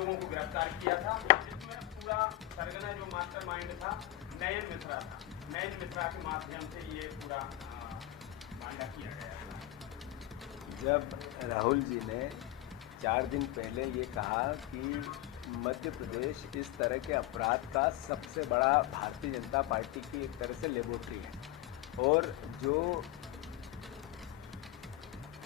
लोगों को गिरफ्तार किया था, जिसमें पूरा सरगना जो मास्टरमाइंड था नयन मिश्रा था। नयन मिश्रा के माध्यम से ये पूरा मामला किया गया था। जब राहुल जी ने 4 दिन पहले ये कहा कि मध्य प्रदेश इस तरह के अपराध का सबसे बड़ा भारतीय जनता पार्टी की एक तरह से लेबोरेटरी है और जो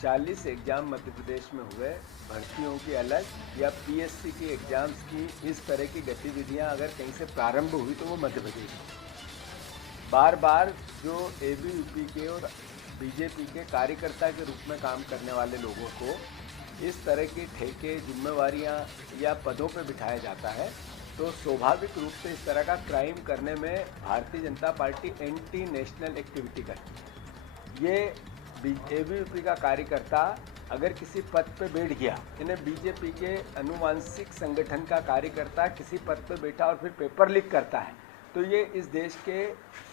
40 एग्ज़ाम मध्य प्रदेश में हुए भर्तियों की अलग या पीएससी की एग्ज़ाम्स की इस तरह की गतिविधियां अगर कहीं से प्रारंभ हुई तो वो मध्य प्रदेश में। बार बार जो एबीवीपी के और बीजेपी के कार्यकर्ता के रूप में काम करने वाले लोगों को इस तरह की ठेके जिम्मेवारियां या पदों पर बिठाया जाता है तो स्वाभाविक रूप से इस तरह का क्राइम करने में Bharatiya Janata party anti national activity करती है। ये एबीवीपी का कार्यकर्ता अगर किसी पद पे बैठ गया, इन्हें बीजेपी के अनुवांशिक संगठन का कार्यकर्ता किसी पद पे बैठा और फिर पेपर लीक करता है तो ये इस देश के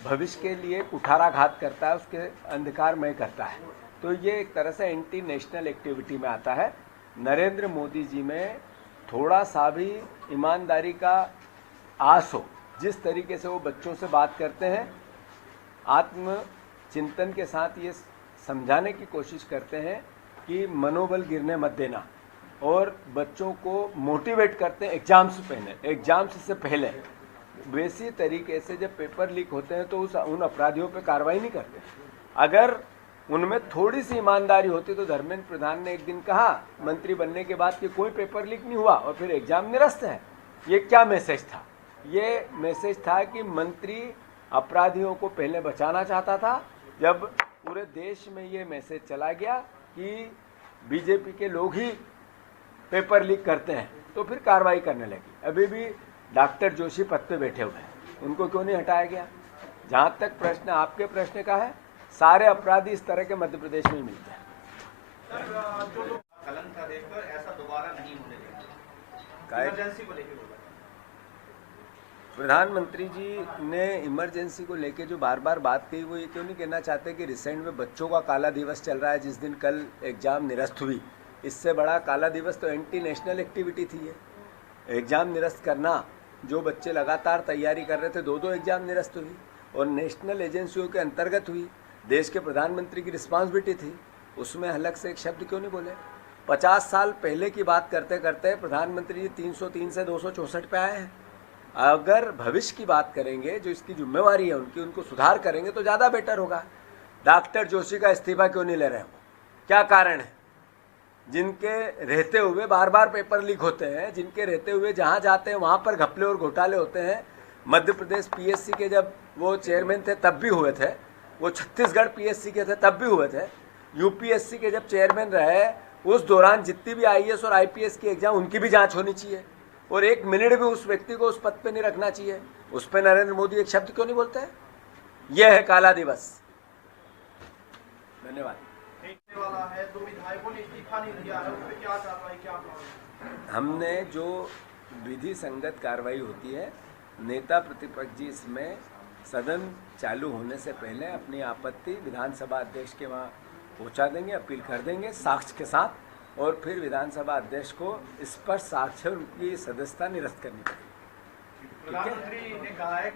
भविष्य के लिए कुठाराघात करता है, उसके अंधकारमय करता है। तो ये एक तरह से एंटी नेशनल एक्टिविटी में आता है। नरेंद्र मोदी जी में थोड़ा सा भी ईमानदारी का आस हो, जिस तरीके से वो बच्चों से बात करते हैं, आत्मचिंतन के साथ ये समझाने की कोशिश करते हैं कि मनोबल गिरने मत देना और बच्चों को मोटिवेट करते हैं एग्जाम्स से पहले। वैसी तरीके से जब पेपर लीक होते हैं तो उन अपराधियों पे कार्रवाई नहीं करते। अगर उनमें थोड़ी सी ईमानदारी होती तो धर्मेंद्र प्रधान ने एक दिन कहा मंत्री बनने के बाद कि कोई पेपर लीक नहीं हुआ और फिर एग्जाम निरस्त है। ये क्या मैसेज था? ये मैसेज था कि मंत्री अपराधियों को पहले बचाना चाहता था। जब पूरे देश में ये मैसेज चला गया कि बीजेपी के लोग ही पेपर लीक करते हैं तो फिर कार्रवाई करने लगी। अभी भी डॉक्टर जोशी पद पे बैठे हुए हैं, उनको क्यों नहीं हटाया गया? जहाँ तक प्रश्न आपके प्रश्न का है, सारे अपराधी इस तरह के मध्य प्रदेश में ही मिलते हैं। कलंक का देखकर ऐसा दोबारा नहीं होने देंगे। इमरजेंसी को लेकर प्रधानमंत्री जी ने इमरजेंसी को लेकर जो बार बार बात कही वो ये क्यों नहीं कहना चाहते कि रिसेंट में बच्चों का काला दिवस चल रहा है, जिस दिन कल एग्जाम निरस्त हुई, इससे बड़ा काला दिवस तो एंटी नेशनल एक्टिविटी थी। ये एग्जाम निरस्त करना, जो बच्चे लगातार तैयारी कर रहे थे, 2-2 एग्जाम निरस्त हुई और नेशनल एजेंसियों के अंतर्गत हुई। देश के प्रधानमंत्री की रिस्पॉन्सिबिलिटी थी, उसमें अलग से एक शब्द क्यों नहीं बोले? 50 साल पहले की बात करते करते प्रधानमंत्री जी 303 से 264 पे आए हैं। अगर भविष्य की बात करेंगे, जो इसकी जिम्मेवारी है उनकी, उनको सुधार करेंगे तो ज़्यादा बेटर होगा। डॉक्टर जोशी का इस्तीफा क्यों नहीं ले रहे हो? क्या कारण है? जिनके रहते हुए बार बार पेपर लीक होते हैं, जिनके रहते हुए जहाँ जाते हैं वहाँ पर घपले और घोटाले होते हैं। मध्य प्रदेश पीएससी के जब वो चेयरमैन थे तब भी हुए थे, वो छत्तीसगढ़ पीएससी के थे तब भी हुए थे, यूपीएससी के जब चेयरमैन रहे उस दौरान जितनी भी आईएएस और आईपीएस की एग्जाम, उनकी भी जांच होनी चाहिए और 1 मिनट भी उस व्यक्ति को उस पद पे नहीं रखना चाहिए। उस पर नरेंद्र मोदी एक शब्द क्यों नहीं बोलते हैं? यह है काला दिवस। धन्यवाद। वाला है, 2 विधायकों ने इस्तीफा नहीं दिया है, उस पर क्या कार्रवाई, क्या? हमने जो विधि संगत कार्रवाई होती है, नेता प्रतिपक्ष जी इसमें सदन चालू होने से पहले अपनी आपत्ति विधानसभा अध्यक्ष के वहाँ पहुँचा देंगे, अपील कर देंगे साक्ष्य के साथ और फिर विधानसभा अध्यक्ष को इस पर साक्ष्य और उनकी सदस्यता निरस्त करनी पड़ेगी। प्रधानमंत्री ने कहा है